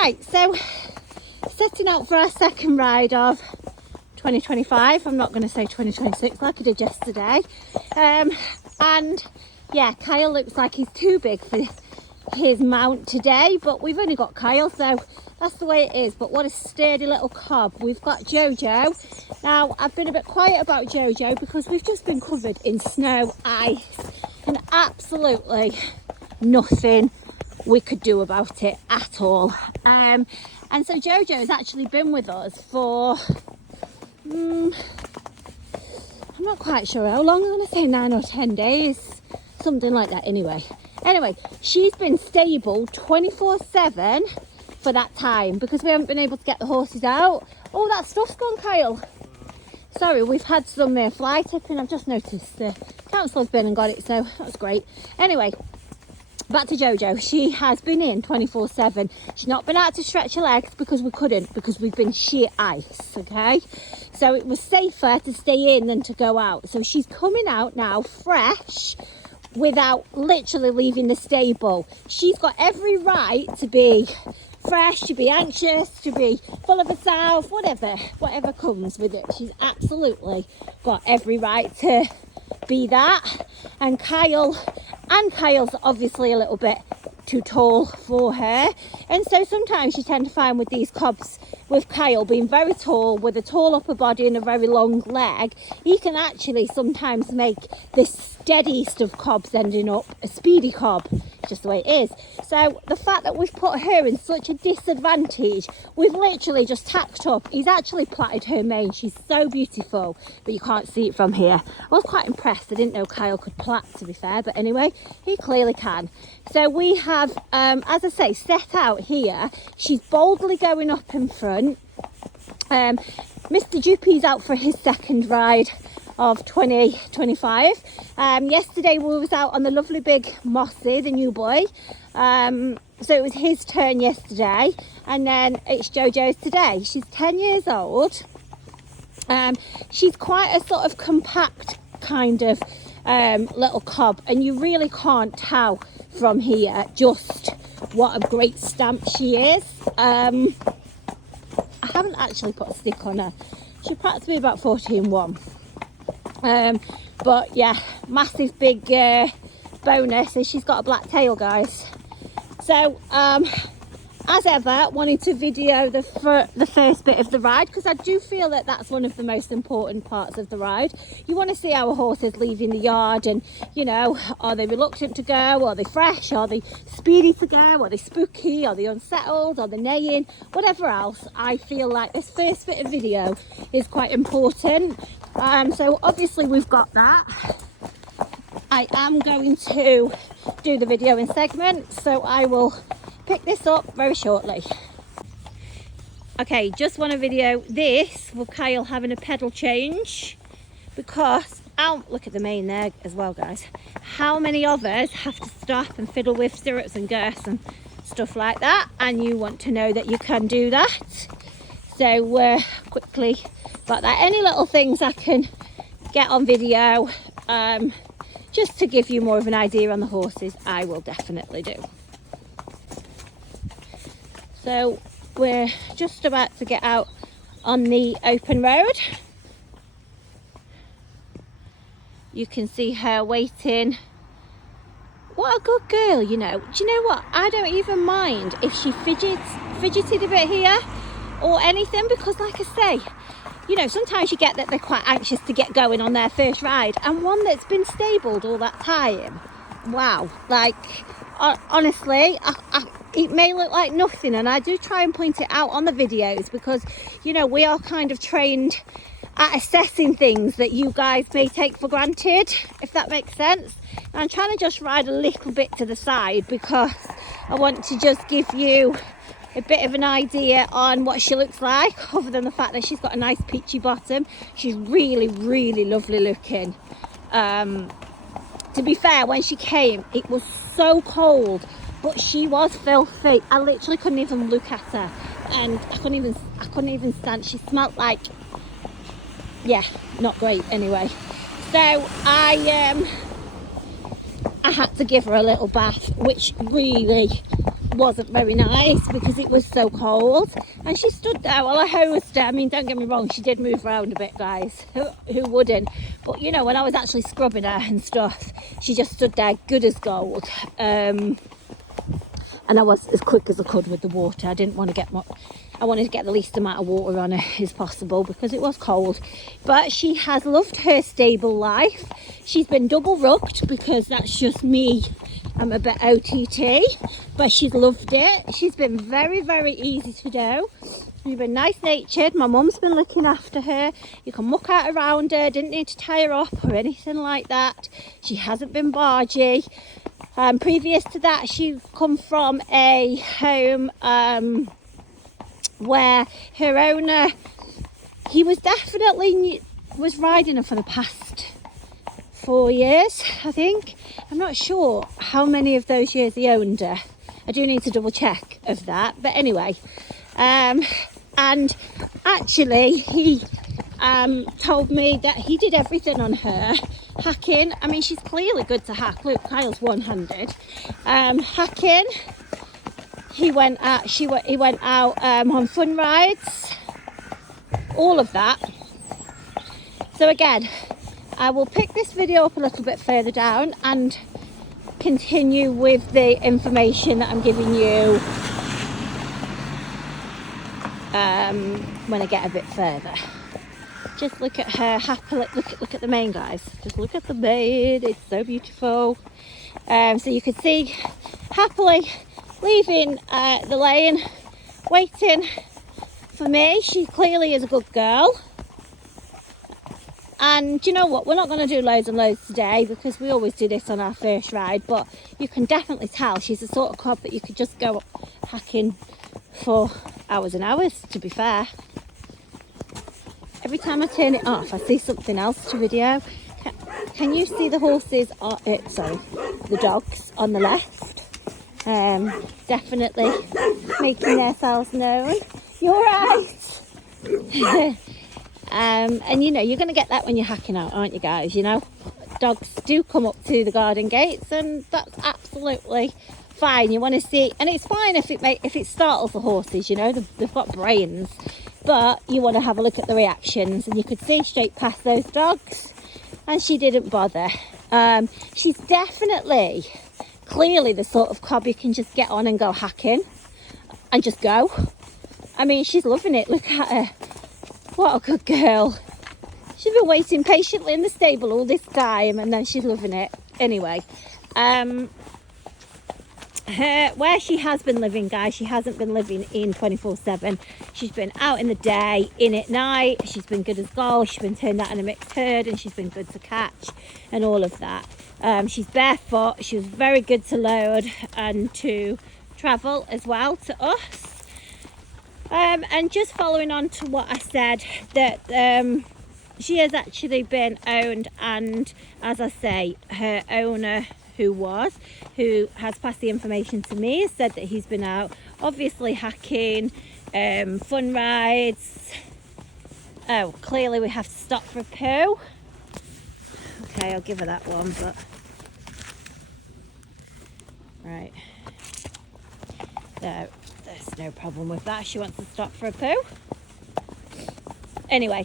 Right, so setting out for our second ride of 2025. I'm not going to say 2026 like I did yesterday. And yeah, Kyle looks like he's too big for his mount today, but we've only got Kyle, so that's the way it is. But what a sturdy little cob. We've got Jojo. Now, I've been a bit quiet about Jojo because we've just been covered in snow, ice, and absolutely nothing we could do about it at all. And so Jojo has actually been with us for I'm not quite sure how long. I'm going to say 9 or 10 days, something like that. Anyway, she's been stable 24/7 for that time because we haven't been able to get the horses out. Oh, that stuff's gone, Kyle. Sorry, we've had some fly tipping. I've just noticed the council have been and got it, so that's great. Anyway, back to Jojo. She has been in 24/7. She's not been out to stretch her legs because we couldn't, because we've been sheer ice, okay? So it was safer to stay in than to go out. So she's coming out now fresh without literally leaving the stable. She's got every right to be fresh, to be anxious, to be full of herself, whatever comes with it. She's absolutely got every right to be that. And Kyle's obviously a little bit too tall for her, and so sometimes you tend to find with these cobs, with Kyle being very tall with a tall upper body and a very long leg, he can actually sometimes make this steadiest of cobs ending up a speedy cob, just the way it is. So the fact that we've put her in such a disadvantage, we've literally just tacked up. He's actually plaited her mane. She's so beautiful, but you can't see it from here. I was quite impressed. I didn't know Kyle could plait, to be fair, but anyway, he clearly can. So we have, as I say, set out here. She's boldly going up in front. Mr. Juppy's out for his second ride of 2025. Yesterday we was out on the lovely big Mossy, the new boy. So it was his turn yesterday, and then it's Jojo's today. She's 10 years old. She's quite a sort of compact kind of little cob, and you really can't tell from here just what a great stamp she is. I haven't actually put a stick on her. She practically about 14-1. But yeah, massive big bonus is she's got a black tail, guys. So as ever, wanting to video the first bit of the ride, because I do feel that that's one of the most important parts of the ride. You want to see our horses leaving the yard, and you know, are they reluctant to go, are they fresh, are they speedy to go, are they spooky, are they unsettled, are they neighing, whatever else. I feel like this first bit of video is quite important. So obviously we've got that. I am going to do the video in segments, so I will pick this up very shortly. Okay, just want to video this with Kyle having a pedal change, because look at the mane there as well, guys. How many of us have to stop and fiddle with stirrups and girths and stuff like that, and you want to know that you can do that. So quickly got that. Any little things I can get on video just to give you more of an idea on the horses, I will definitely do. So we're just about to get out on the open road. You can see her waiting. What a good girl, you know. Do you know what? I don't even mind if she fidgeted a bit here or anything, because like I say, you know, sometimes you get that they're quite anxious to get going on their first ride, and one that's been stabled all that time, wow, like honestly, it may look like nothing, and I do try and point it out on the videos, because you know, we are kind of trained at assessing things that you guys may take for granted, if that makes sense. And I'm trying to just ride a little bit to the side because I want to just give you a bit of an idea on what she looks like, other than the fact that she's got a nice peachy bottom. She's really, really lovely looking. To be fair, when she came, it was so cold, but she was filthy. I literally couldn't even look at her, and I couldn't even stand. She smelled like, yeah, not great anyway. So I had to give her a little bath, which really wasn't very nice because it was so cold, and she stood there while I hosed her. I mean, don't get me wrong, she did move around a bit, guys. Who wouldn't? But you know, when I was actually scrubbing her and stuff, she just stood there good as gold. And I was as quick as I could with the water. I didn't want to get much. I wanted to get the least amount of water on her as possible because it was cold. But she has loved her stable life. She's been double rucked because that's just me. I'm a bit OTT, but she's loved it. She's been very, very easy to do. She's been nice natured. My mum's been looking after her. You can muck out around her. Didn't need to tie her up or anything like that. She hasn't been bargy. Previous to that, she's come from a home where her owner, he was definitely was riding her for the past 4 years, I think. I'm not sure how many of those years he owned her. I do need to double check of that. But anyway, and actually he told me that he did everything on her. Hacking, I mean, she's clearly good to hack. Look, Kyle's one-handed. Hacking, he went out on fun rides, all of that. So again, I will pick this video up a little bit further down and continue with the information that I'm giving you when I get a bit further. Just look at her happily. Look at the mane, guys. Just look at the mane. It's so beautiful. So you can see happily leaving the lane, waiting for me. She clearly is a good girl. And you know what, we're not going to do loads and loads today because we always do this on our first ride, but you can definitely tell she's the sort of cob that you could just go hacking for hours and hours, to be fair. Every time I turn it off, I see something else to video. Can you see the horses, the dogs on the left? Definitely making themselves known. You're right. And you know, you're going to get that when you're hacking out, aren't you guys? You know, dogs do come up to the garden gates, and that's absolutely fine. You want to see, and it's fine if it startles the horses. You know, they've got brains, but you want to have a look at the reactions. And you could see straight past those dogs, and she didn't bother. She's definitely, clearly the sort of cob you can just get on and go hacking, and just go. I mean, she's loving it. Look at her. What a good girl. She's been waiting patiently in the stable all this time, and then she's loving it. Anyway, where she has been living, guys, she hasn't been living in 24/7. She's been out in the day, in at night. She's been good as gold. She's been turned out in a mixed herd, and she's been good to catch and all of that. She's barefoot. She was very good to load and to travel as well to us. And just following on to what I said, that she has actually been owned, and as I say, her owner who has passed the information to me has said that he's been out obviously hacking, fun rides. Oh, clearly we have to stop for a poo. Okay, I'll give her that one, but right, so there's no problem with that. She wants to stop for a poo. Anyway,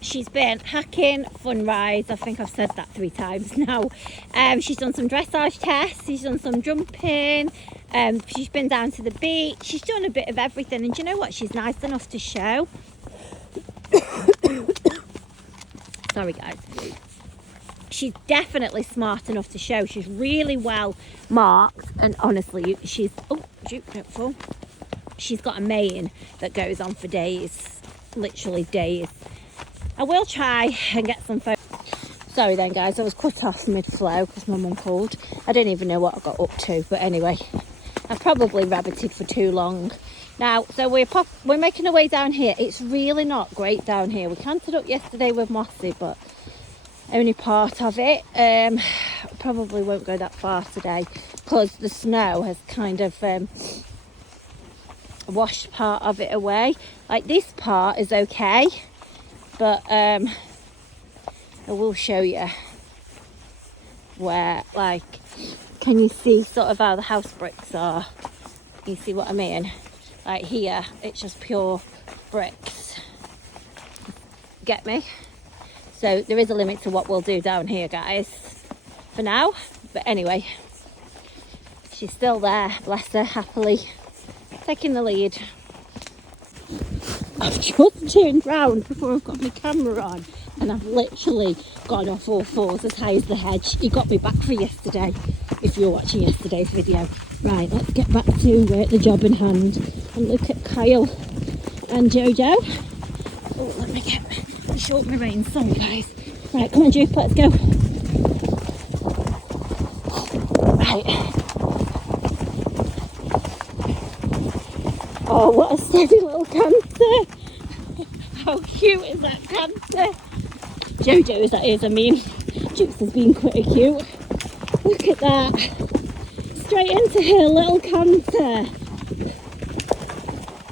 she's been hacking, fun rides. I think I've said that 3 times now. She's done some dressage tests. She's done some jumping. She's been down to the beach. She's done a bit of everything. And you know what? She's nice enough to show. Sorry, guys. She's definitely smart enough to show. She's really well marked. And honestly, she's... Oh, don't fall. She's got a mane that goes on for days. Literally days. I will try and get some photos. Sorry then, guys, I was cut off mid-flow because my mum called. I don't even know what I got up to, but anyway, I probably rabbited for too long. Now, so we're making our way down here. It's really not great down here. We cantered up yesterday with Mossy, but only part of it. Probably won't go that far today because the snow has kind of washed part of it away. Like this part is okay. But I will show you where, like, Can you see sort of how the house bricks are? You see what I mean? Like here, it's just pure bricks. Get me? So there is a limit to what we'll do down here, guys, for now. But anyway, she's still there, bless her, happily taking the lead. I've just turned round before I've got my camera on, and I've literally gone off all fours as high as the hedge. He got me back for yesterday, if you're watching yesterday's video. Right, let's get back to the job in hand and look at Kyle and Jojo. Oh, let me get the short my reins on, guys. Right, come on, Juke, let's go. Right. Oh, what a steady little canter. How cute is that canter? Jojo's, that is, I mean. Juke's has been quite cute. Look at that. Straight into her little canter.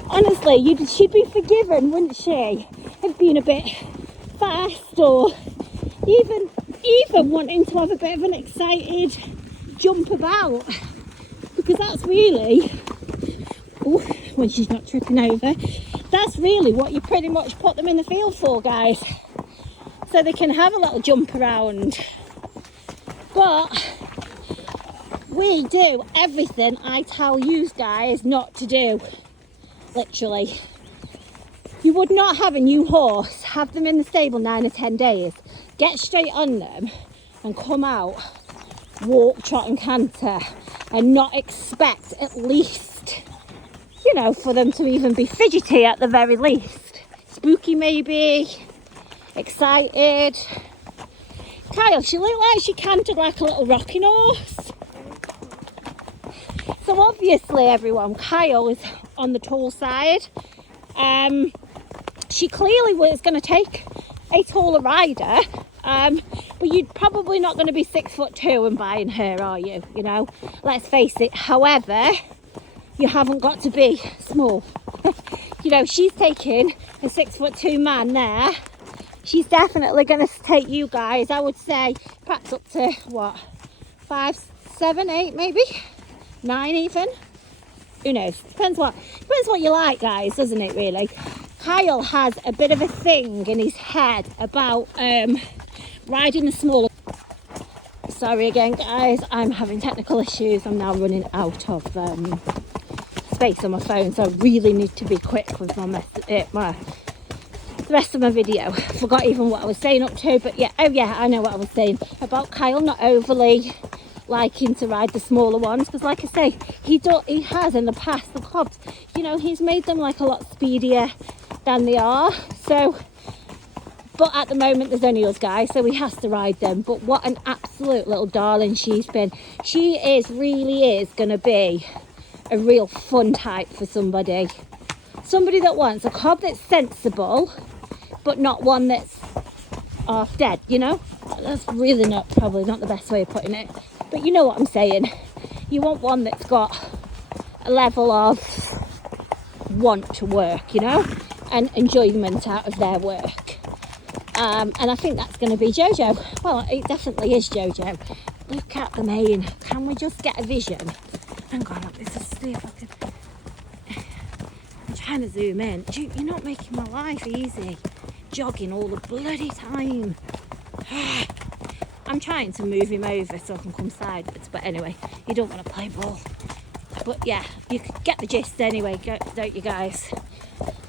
Honestly, she'd be forgiven, wouldn't she? Of being a bit fast, or even wanting to have a bit of an excited jump about, because that's really, when she's not tripping over, that's really what you pretty much put them in the field for, guys, so they can have a little jump around. But we do everything I tell you guys not to do, literally. You would not have a new horse, have them in the stable 9 or 10 days, get straight on them and come out, walk, trot and canter, and not expect at least, you know, for them to even be fidgety at the very least. Spooky maybe, excited. Kyle, she looked like she cantered like a little rocking horse. So obviously everyone, Kyle is on the tall side. She clearly was going to take a taller rider, but you're probably not going to be 6'2" and buying her, are you? You know, let's face it. However, you haven't got to be small. You know, she's taking a 6'2" man there. She's definitely going to take you guys, I would say, perhaps up to what, 5, 7, 8 maybe, 9 even. Who knows? Depends what you like, guys, doesn't it, really? Kyle has a bit of a thing in his head about riding the smaller. Sorry again, guys, I'm having technical issues. I'm now running out of space on my phone, so I really need to be quick with the rest of my video. Forgot even what I was saying up to, but yeah, oh yeah, I know what I was saying about Kyle not overly liking to ride the smaller ones, because like I say, he has in the past, the cobs, you know, he's made them like a lot speedier than they are. So, but at the moment there's only us guys, so he has to ride them. But what an absolute little darling she's been. She really is going to be a real fun type for somebody that wants a cob that's sensible, but not one that's half dead, you know. That's really probably not the best way of putting it, but you know what I'm saying. You want one that's got a level of want to work, you know, and enjoyment out of their work. And I think that's going to be Jojo. Well, it definitely is Jojo. Look at the mane. Can we just get a vision? Hang on, let's just see if I can. I'm trying to zoom in. You're not making my life easy. Jogging all the bloody time. I'm trying to move him over so I can come sideways, but anyway, you don't want to play ball. But yeah, you get the gist anyway, don't you guys?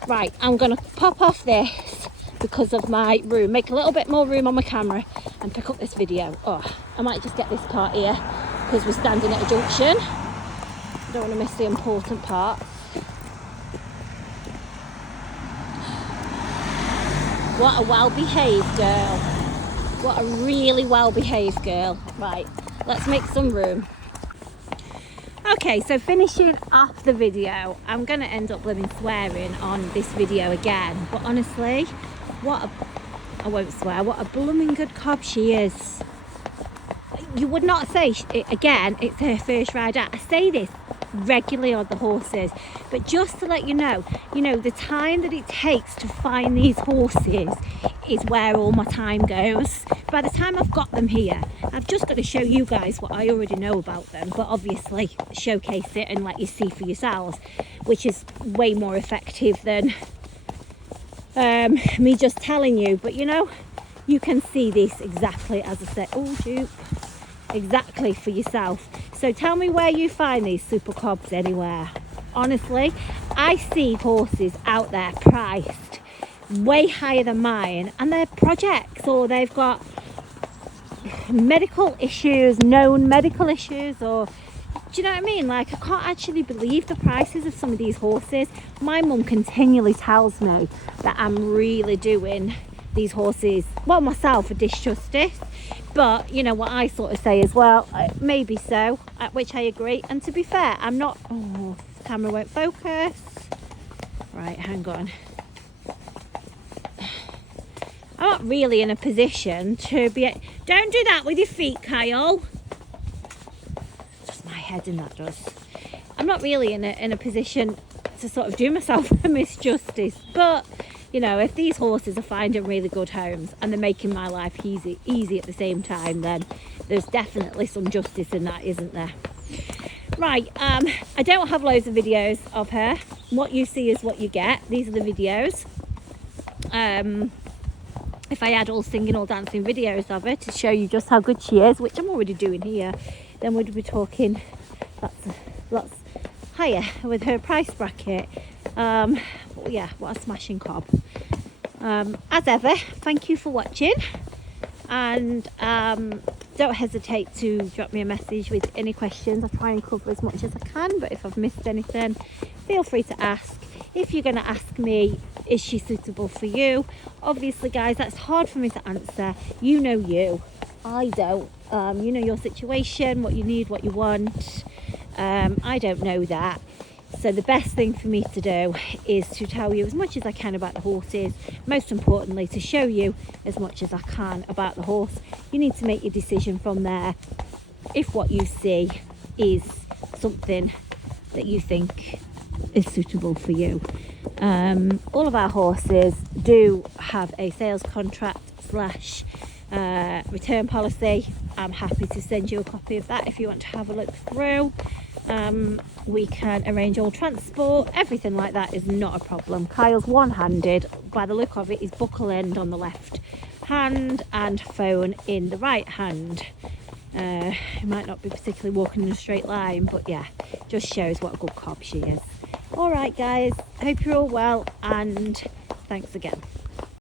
Right, I'm going to pop off this because of my room, make a little bit more room on my camera and pick up this video. Oh, I might just get this part here because we're standing at a junction. I don't want to miss the important part. What a well-behaved girl. What a really well-behaved girl. Right, let's make some room. Okay, so finishing off the video, I'm going to end up living swearing on this video again. But honestly, I won't swear, what a blooming good cob she is. You would not say, again, it's her first ride out. I say this regularly on the horses, but just to let you know, the time that it takes to find these horses is where all my time goes. By the time I've got them here, I've just got to show you guys what I already know about them, but obviously showcase it and let you see for yourselves, which is way more effective than me just telling you. But you can see this exactly as I said. Oh, shoot. Exactly for yourself. So tell me where you find these super cobs anywhere. Honestly, I see horses out there priced way higher than mine, and they're projects, or they've got medical issues, known medical issues, or do you know what I mean? Like, I can't actually believe the prices of some of these horses. My mum continually tells me that I'm really doing these horses, well, myself, a dish justice. But what I sort of say as well, maybe so, which I agree. And to be fair, I'm not, oh, the camera won't focus. Right, hang on. I'm not really in a position to be, don't do that with your feet, Kyle. Just my head in that does. I'm not really in a position to sort of do myself a misjustice, but if these horses are finding really good homes and they're making my life easy at the same time, then there's definitely some justice in that, isn't there? Right, I don't have loads of videos of her. What you see is what you get. These are the videos. If I had all singing, all dancing videos of her to show you just how good she is, which I'm already doing here, then we'd be talking lots higher with her price bracket. Yeah, what a smashing cob. As ever, thank you for watching, and don't hesitate to drop me a message with any questions. I try and cover as much as I can, but if I've missed anything, feel free to ask. If you're going to ask me, is she suitable for you? Obviously, guys, that's hard for me to answer. You, I don't. You know your situation, what you need, what you want. I don't know that. So the best thing for me to do is to tell you as much as I can about the horses. Most importantly, to show you as much as I can about the horse. You need to make your decision from there. If what you see is something that you think is suitable for you. All of our horses do have a sales contract / return policy. I'm happy to send you a copy of that if you want to have a look through. We can arrange all transport, everything like that is not a problem. Kyle's one-handed, by the look of it, he's buckle end on the left hand and phone in the right hand. He might not be particularly walking in a straight line, but yeah, just shows what a good cob she is. All right, guys, hope you're all well, and thanks again.